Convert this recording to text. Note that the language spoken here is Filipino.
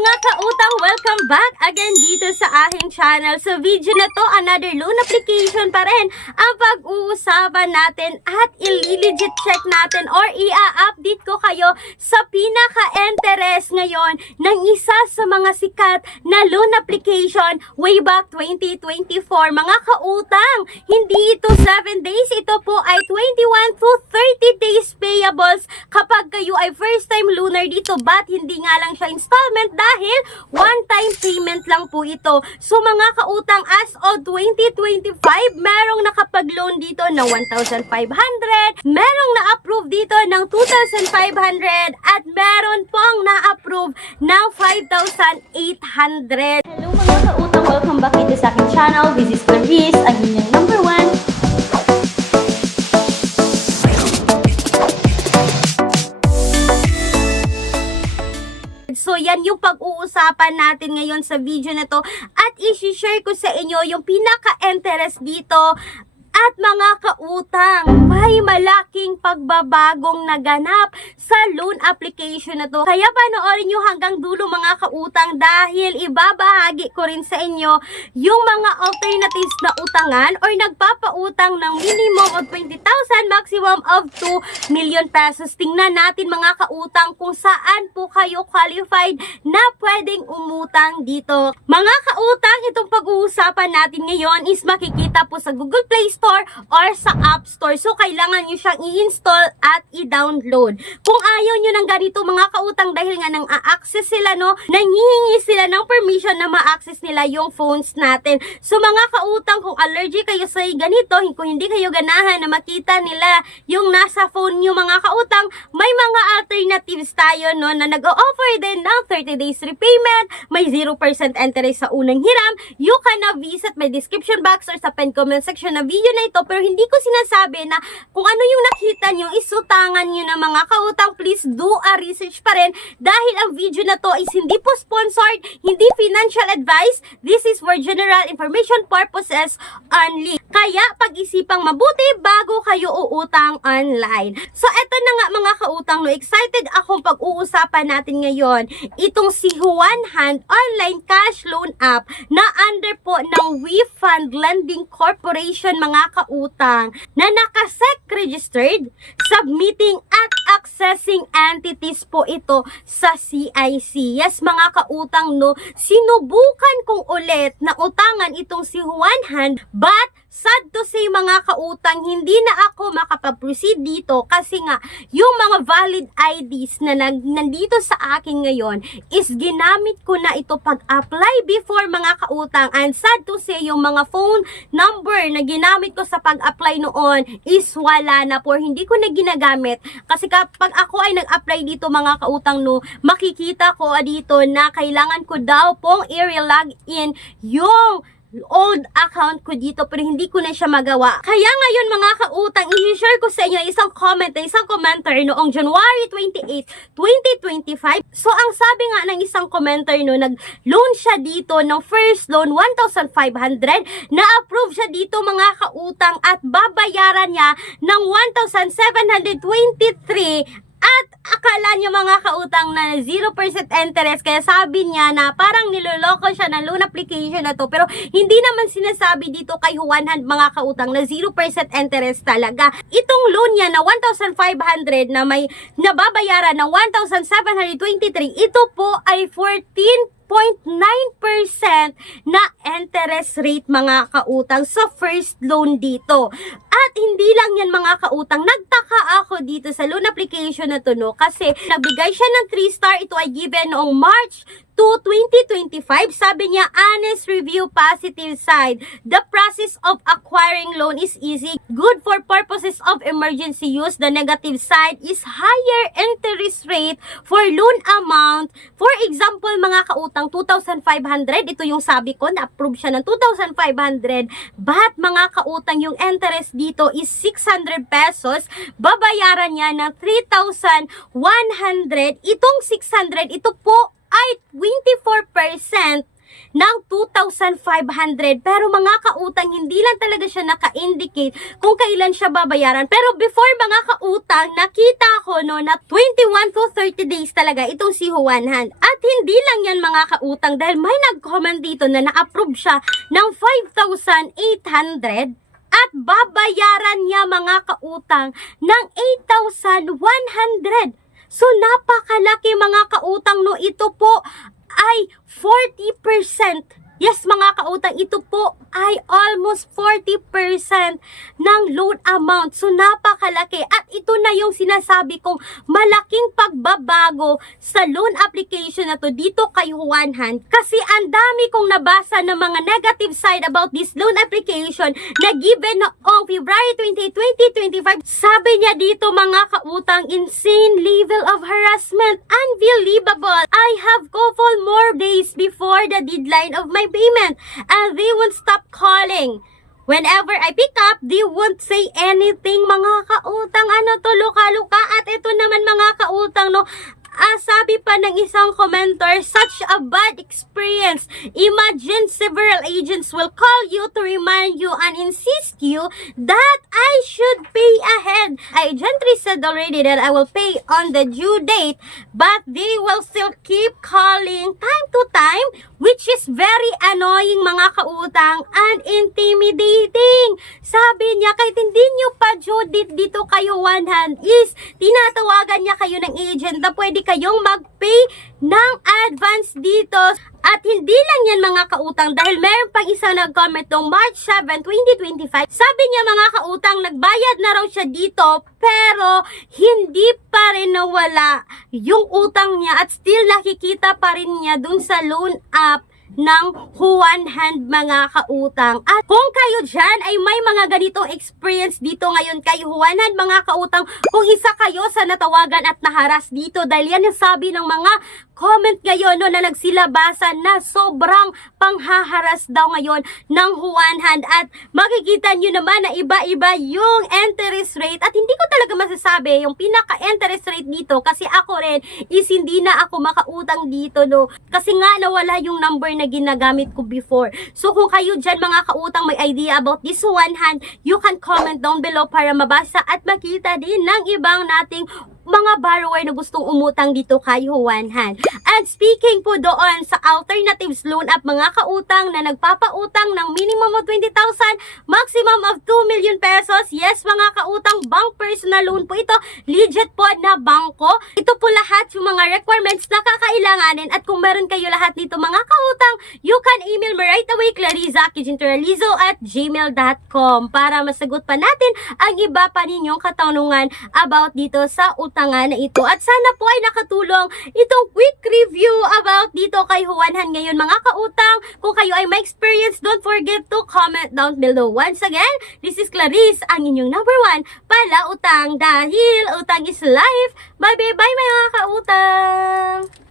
mga kautang, welcome back again dito sa aking channel. Sa video na to, another loan application pa rin ang pag-uusapan natin at i-legit check natin or i-update ko kayo sa pinaka-interest ngayon ng isa sa mga sikat na loan application way back 2024. Mga kautang, hindi ito 7 days, ito po ay 21 to 30 days payables kapag kayo ay first time loaner dito, but hindi nga lang siya installment dahil one-time payment lang po ito. So mga kautang, as of 2025, merong nakapag-loan dito ng 1,500, merong na-approve dito ng 2,500, at meron pong na-approve ng 5,800. Hello mga kautang, welcome back dito sa aking channel. This is Clarice, ang inyong number 1. So, yan yung pag-uusapan natin ngayon sa video na to. At i-share ko sa inyo yung pinaka-interest dito. At mga kautang, may malaking pagbabagong naganap sa loan application na to. Kaya panoorin nyo hanggang dulo mga kautang dahil ibabahagi ko rin sa inyo yung mga alternatives na utangan or nagpapautang ng minimum of 20,000, maximum of 2 million pesos. Tingnan natin mga kautang kung saan po kayo qualified na pwedeng umutang dito. Mga kautang, itong pag-uusapan natin ngayon is makikita po sa Google Play Store or sa App Store. So, kailangan nyo siyang i-install at i-download. Kung ayaw nyo ng ganito mga kautang dahil nga nang a-access sila, no, nanghihingi sila ng permission na ma-access nila yung phones natin. So, mga kautang, kung allergic kayo sa ganito, kung hindi kayo ganahan na makita nila yung nasa phone nyo mga kautang, may mga alternatives tayo, no, na nag-o-offer din ng 30 days repayment, may 0% interest sa unang hiram. You can na visit my description box or sa pen comment section na video na ito, pero hindi ko sinasabi na kung ano yung nakita nyo, isutangan nyo na mga kautang. Please do a research pa rin dahil ang video na to is hindi po sponsored, hindi financial advice. This is for general information purposes only. Kaya pag-isipang mabuti bago kayo uutang online. So eto na nga mga kautang, no, excited akong pag-uusapan natin ngayon itong si One Hand online cash loan app na under po ng WeFund Lending Corporation mga kautang, na naka-SEC registered, submitting at accessing entities po ito sa CIC. Yes mga kautang, no, sinubukan kong ulit na utangan itong si One Hand, but sad to say mga kautang, hindi na ako makapag-proceed dito kasi nga yung mga valid IDs na nandito sa akin ngayon is ginamit ko na ito pag-apply before mga kautang, and sad to say yung mga phone number na ginamit ko sa pag-apply noon is wala na po, hindi ko na ginagamit kasi kapag ako ay nag-apply dito mga kautang, no, makikita ko dito na kailangan ko daw pong i-relog in yung old account ko dito, pero hindi ko na siya magawa. Kaya ngayon mga kautang, i-share ko sa inyo isang comment na isang commenter noong January 28, 2025. So ang sabi nga ng isang commenter, no, nag-loan siya dito ng first loan 1,500, na-approve siya dito mga kautang at babayaran niya ng 1,723. At akala niya mga kautang na 0% interest, kaya sabi niya na parang niloloko siya ng loan application na to, pero hindi naman sinasabi dito kay One Hand mga kautang na 0% interest talaga. Itong loan niya na 1,500 na may nababayaran ng 1,723, ito po ay 14.9% na interest rate mga kautang sa first loan dito. At hindi lang yan mga kautang, nagtaka ako dito sa loan application na to, no, kasi nabigay siya ng 3 star, ito ay given noong March 2025. Sabi niya, honest review, positive side. The process of acquiring loan is easy, good for purposes of emergency use. The negative side is higher interest rate for loan amount. For example, mga kautang, 2,500. Ito yung sabi ko, na-approve siya ng 2,500. But mga kautang, yung interest dito is 600 pesos. Babayaran niya ng 3,100. Itong 600, ito po ay 24% ng 2,500. Pero mga kautang, hindi lang talaga siya naka-indicate kung kailan siya babayaran. Pero before mga kautang, nakita ko no na 21 to 30 days talaga itong si Juan Han. At hindi lang yan mga kautang dahil may nag-comment dito na na-approve siya ng 5,800 at babayaran niya mga kautang ng 8,100. So napakalaki mga kautang no, ito po ay 40%. Yes mga kautang, ito po ay almost 40% ng loan amount. So napakalaki. At ito na yung sinasabi kong malaking pagbabago sa loan application na to dito kay Juan Han. Kasi ang dami kong nabasa ng mga negative side about this loan application na given noong February 28, 2025. Sabi niya dito mga kautang, insane level of harassment. Unbelievable. I have couple more days before the deadline of my payment and they won't stop calling. Whenever I pick up, they won't say anything mga kautang. Ano to, luka-luka. At ito naman mga kautang no, sabi pa ng isang commenter, such a bad experience. Imagine several agents will call you to remind you and insist you that I should pay ahead. I gently said already that I will pay on the due date, but they will still keep calling time to time, which is very annoying mga kautang and intimidating. Sabi niya, kahit hindi nyo pa due date dito kayo Juan Han, is tinatawagan niya kayo ng agent na pwede kayong mag-pay ng advance dito. At hindi lang yan mga kautang dahil meron pang isang nag-comment noong March 7, 2025. Sabi niya mga kautang, nagbayad na raw siya dito pero hindi pa rin nawala yung utang niya at still nakikita pa rin niya dun sa loan app ng Juan Han mga kautang. At kung kayo dyan ay may mga ganitong experience dito ngayon kay Juan Han mga kautang, kung isa kayo sa natawagan at naharas dito dahil yan yung sabi ng mga comment ngayon no, na nagsilabasan na sobrang panghaharas daw ngayon ng Juan Han. At makikita nyo naman na iba-iba yung interest rate at hindi ko talaga masasabi yung pinaka-interest rate dito kasi ako rin is hindi na ako makautang dito no, kasi nga nawala yung number na ginagamit ko before. So kung kayo dyan mga kautang may idea about this Juan Han, you can comment down below para mabasa at makita din ng ibang nating mga borrower na gustong umutang dito kay Juan Han. And speaking po doon sa alternatives loan app mga kautang na nagpapautang ng minimum of 20,000, maximum of 2 million pesos. Yes mga kautang, bank personal loan po ito. Legit po na bangko. Ito po lahat yung mga requirements na kakailanganin. At kung meron kayo lahat dito mga kautang, you can email me right away, clariza@gmail.com para masagot pa natin ang iba pa ninyong katanungan about dito sa utangan na ito. At sana po ay nakatulong itong quick review about dito kay Juan Han ngayon mga kautang. Kung kayo ay may experience, don't forget to comment down below. Once again, this is Clarice, ang inyong number 1 pala utang dahil utang is life. Bye bye bye mga kautang!